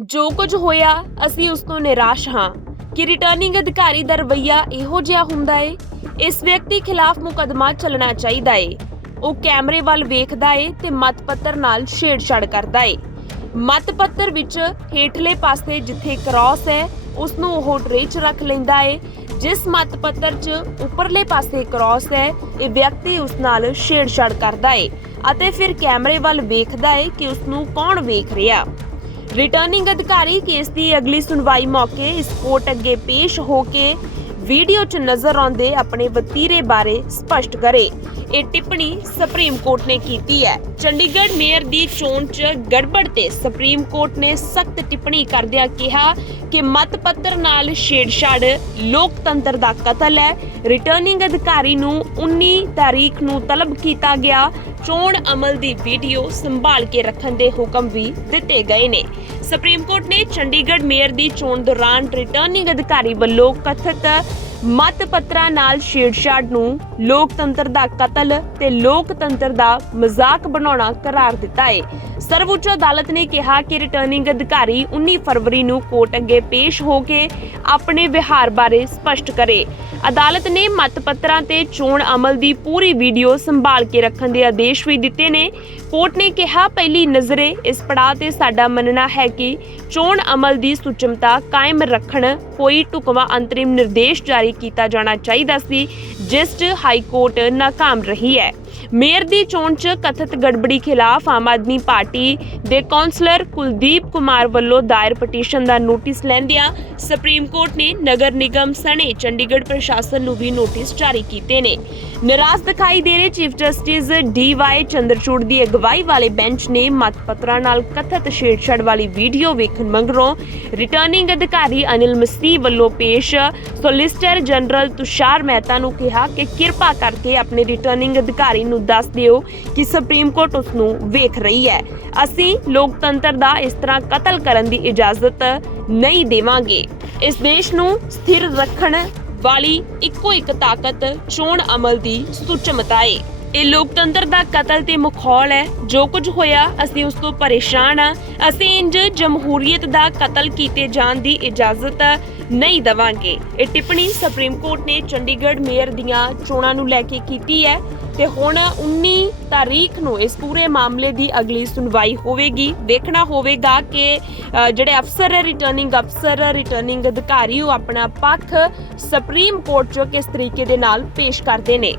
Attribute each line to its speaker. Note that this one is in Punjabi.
Speaker 1: ਜੋ ਕੁਝ ਹੋਇਆ, ਅਸੀਂ ਉਸ ਤੋਂ ਨਿਰਾਸ਼ ਹਾਂ ਕਿ ਰਿਟਰਨਿੰਗ ਅਧਿਕਾਰੀ ਦਾ ਰਵੱਈਆ ਇਹੋ ਜਿਹਾ ਹੁੰਦਾ ਏ। ਇਸ ਵਿਅਕਤੀ ਖਿਲਾਫ ਮੁਕੱਦਮਾ ਚੱਲਣਾ ਚਾਹੀਦਾ ਏ। ਉਹ ਕੈਮਰੇ ਵੱਲ ਵੇਖਦਾ ਏ ਤੇ ਮਤ ਪੱਤਰ ਨਾਲ ਛੇੜਛਾੜ ਕਰਦਾ ਏ। ਮਤ ਪੱਤਰ ਵਿੱਚ ਹੇਠਲੇ ਪਾਸੇ ਜਿੱਥੇ ਕ੍ਰਾਸ ਹੈ, ਉਸ ਨੂੰ ਉਹ ਟਰੇ 'ਚ ਰੱਖ ਲੈਂਦਾ ਏ, ਜਿਸ ਮਤ ਪੱਤਰ 'ਚ ਉੱਪਰਲੇ ਪਾਸੇ ਕ੍ਰਾਸ ਹੈ, ਇਹ ਵਿਅਕਤੀ ਉਸ ਨਾਲ ਛੇੜਛਾੜ ਕਰਦਾ ਏ ਅਤੇ ਫਿਰ ਕੈਮਰੇ ਵੱਲ ਵੇਖਦਾ ਏ ਕਿ ਉਸ ਨੂੰ ਕੌਣ ਵੇਖ ਰਿਹਾ। ਰਿਟਰਨਿੰਗ ਅਧਿਕਾਰੀ ਕੇਸ ਦੀ ਅਗਲੀ ਸੁਣਵਾਈ ਮੌਕੇ ਇਸ ਕੋਰਟ ਅੱਗੇ ਪੇਸ਼ ਹੋ ਕੇ ਵੀਡੀਓ 'ਚ ਨਜ਼ਰ ਆਉਂਦੇ ਆਪਣੇ ਵਤੀਰੇ ਬਾਰੇ ਸਪਸ਼ਟ ਕਰੇ। ਇਹ ਟਿੱਪਣੀ ਸੁਪਰੀਮ ਕੋਰਟ ਨੇ ਕੀਤੀ ਹੈ। ਚੰਡੀਗੜ੍ਹ ਮੇਅਰ ਦੀ ਚੋਣ 'ਚ ਗੜਬੜ ਤੇ ਸੁਪਰੀਮ ਕੋਰਟ ਨੇ ਸਖਤ ਟਿੱਪਣੀ ਕਰਦਿਆਂ ਕਿਹਾ ਕਿ ਮਤ ਪੱਤਰ ਨਾਲ ਛੇੜਛਾੜ ਲੋਕਤੰਤਰ ਦਾ ਕਤਲ ਹੈ। ਰਿਟਰਨਿੰਗ ਅਧਿਕਾਰੀ ਨੂੰ 19 ਤਾਰੀਖ ਨੂੰ ਤਲਬ ਕੀਤਾ ਗਿਆ। ਚੋਣ ਅਮਲ ਦੀ ਵੀਡੀਓ ਸੰਭਾਲ ਕੇ ਰੱਖਣ ਦੇ ਹੁਕਮ ਵੀ ਦਿੱਤੇ ਗਏ ਨੇ। ਸੁਪਰੀਮ ਕੋਰਟ ਨੇ ਚੰਡੀਗੜ੍ਹ ਮੇਅਰ ਦੀ ਚੋਣ ਦੌਰਾਨ ਰਿਟਰਨਿੰਗ ਅਧਿਕਾਰੀ ਵੱਲੋਂ ਕਥਿਤ ਮਤ ਪੱਤਰਾਂ ਨਾਲ ਛੇੜਛਾੜ ਨੂੰ ਲੋਕਤੰਤਰ ਦਾ ਕਤਲ ਤੇ ਲੋਕਤੰਤਰ ਦਾ ਮਜ਼ਾਕ ਬਣਾਉਣਾ ਕਰਾਰ ਦਿੱਤਾ ਹੈ ਸਰਵਉੱਚ ਅਦਾਲਤ ਨੇ ਕਿਹਾ ਕਿ ਰਿਟਰਨਿੰਗ ਅਧਿਕਾਰੀ 19 ਫਰਵਰੀ ਨੂੰ ਕੋਰਟ ਅੱਗੇ ਪੇਸ਼ ਹੋ ਕੇ ਆਪਣੇ ਵਿਹਾਰ ਬਾਰੇ ਸਪਸ਼ਟ ਕਰੇ। ਅਦਾਲਤ ਨੇ ਮਤ ਪੱਤਰਾਂ ਤੇ ਚੋਣ ਅਮਲ ਦੀ ਪੂਰੀ ਵੀਡੀਓ ਸੰਭਾਲ ਕੇ ਰੱਖਣ ਦੇ ਆਦੇਸ਼ ਵੀ ਦਿੱਤੇ ਨੇ। ਕੋਰਟ ਨੇ ਕਿਹਾ, ਪਹਿਲੀ ਨਜ਼ਰੇ ਇਸ ਪੜਾਅ ਤੇ ਸਾਡਾ ਮੰਨਣਾ ਹੈ ਕਿ ਚੋਣ ਅਮਲ ਦੀ ਸੁਚਮਤਾ ਕਾਇਮ ਰੱਖਣ ਕੋਈ ਢੁਕਵਾਂ ਅੰਤਰਿਮ ਨਿਰਦੇਸ਼ ਜਾਰੀ ਕੀਤਾ ਜਾਣਾ ਚਾਹੀਦਾ ਸੀ ਜਿਸ 'ਚ ਹਾਈ ਕੋਰਟ ਨਾਕਾਮ ਰਹੀ ਹੈ। ਮੇਅਰ ਦੀ ਚੋਣ 'ਚ ਕਥਿਤ ਗੜਬੜੀ ਖਿਲਾਫ ਆਮ ਆਦਮੀ ਪਾਰਟੀ ਦੇ ਕੌਂਸਲਰ ਕੁਲਦੀਪ ਕੁਮਾਰ ਵੱਲੋਂ ਦਾਇਰ ਪਟੀਸ਼ਨ ਦਾ ਨੋਟਿਸ ਲੈਂਦਿਆਂ ਸੁਪਰੀਮ ਕੋਰਟ ਨੇ ਨਗਰ ਨਿਗਮ ਸਣੇ ਚੰਡੀਗੜ੍ਹ ਪ੍ਰਸ਼ਾਸਨ ਨੂੰ ਵੀ ਨੋਟਿਸ ਜਾਰੀ ਕੀਤੇ ਨੇ। ਨਿਰਾਸ਼ ਦਿਖਾਈ ਦੇ ਰਹੇ chief justice D Y Chandrachud ਦੀ ਅਗਵਾਈ ਵਾਲੇ ਬੈਂਚ ਨੇ ਮਤ ਪੱਤਰਾਂ ਨਾਲ ਕਥਿਤ ਛੇੜਛਾੜ ਵਾਲੀ ਵੀਡੀਓ ਵੇਖਣ ਮਗਰੋਂ ਰਿਟਰਨਿੰਗ ਅਧਿਕਾਰੀ ਅਨਿਲ ਮਸੀਹ ਵੱਲੋਂ ਪੇਸ਼ ਸੋਲਿਸਟਰ ਜਨਰਲ ਤੁਸ਼ਾਰ ਮਹਿਤਾ ਨੂੰ ਕਿਹਾ ਕਿ ਕਿਰਪਾ ਕਰਕੇ ਆਪਣੇ ਰਿਟਰਨਿੰਗ ਅਧਿਕਾਰੀ ਨੂੰ ਦੱਸ ਦਿਓ ਕਿ ਸੁਪਰੀਮ ਕੋਰਟ ਉਸ ਨੂੰ ਵੇਖ ਰਹੀ ਹੈ। ਅਸੀਂ ਲੋਕਤੰਤਰ ਦਾ ਇਸ ਤਰ੍ਹਾਂ ਕਤਲ ਕਰਨ ਦੀ ਇਜਾਜ਼ਤ ਨਹੀਂ ਦੇਵਾਂਗੇ। ਇਸ ਦੇਸ਼ ਨੂੰ ਸਥਿਰ ਰੱਖਣ ਵਾਲੀ ਇੱਕੋ ਇੱਕ ਤਾਕਤ ਚੋਣ ਅਮਲ ਦੀ ਸੁਚਮਤਾ ਏ। ਇਹ ਲੋਕਤੰਤਰ ਦਾ ਕਤਲ ਤੇ ਮਖੌਲ ਹੈ। ਜੋ ਕੁਝ ਹੋਇਆ, ਅਸੀਂ ਉਸ ਤੋਂ ਪਰੇਸ਼ਾਨ ਆ ਅਸੀਂ ਇੰਜ ਜਮਹੂਰੀਅਤ ਦਾ ਕਤਲ ਕੀਤੇ ਜਾਣ ਦੀ ਇਜਾਜ਼ਤ ਨਹੀਂ ਦਵਾਂਗੇ। ਇਹ ਟਿੱਪਣੀ ਸੁਪਰੀਮ ਕੋਰਟ ਨੇ ਚੰਡੀਗੜ੍ਹ ਮੇਅਰ ਦੀਆਂ ਚੋਣਾਂ ਨੂੰ ਲੈ ਕੇ ਕੀਤੀ ਹੈ ਤੇ ਹੁਣ 19 ਤਾਰੀਖ ਨੂੰ ਇਸ ਪੂਰੇ ਮਾਮਲੇ ਦੀ ਅਗਲੀ ਸੁਣਵਾਈ ਹੋਵੇਗੀ। ਦੇਖਣਾ ਹੋਵੇਗਾ ਕਿ ਜਿਹੜੇ ਅਫਸਰ ਹੈ ਰਿਟਰਨਿੰਗ ਅਫਸਰ ਰਿਟਰਨਿੰਗ ਅਧਿਕਾਰੀ, ਉਹ ਆਪਣਾ ਪੱਖ ਸੁਪਰੀਮ ਕੋਰਟ 'ਚ ਕਿਸ ਤਰੀਕੇ ਦੇ ਨਾਲ ਪੇਸ਼ ਕਰਦੇ ਨੇ।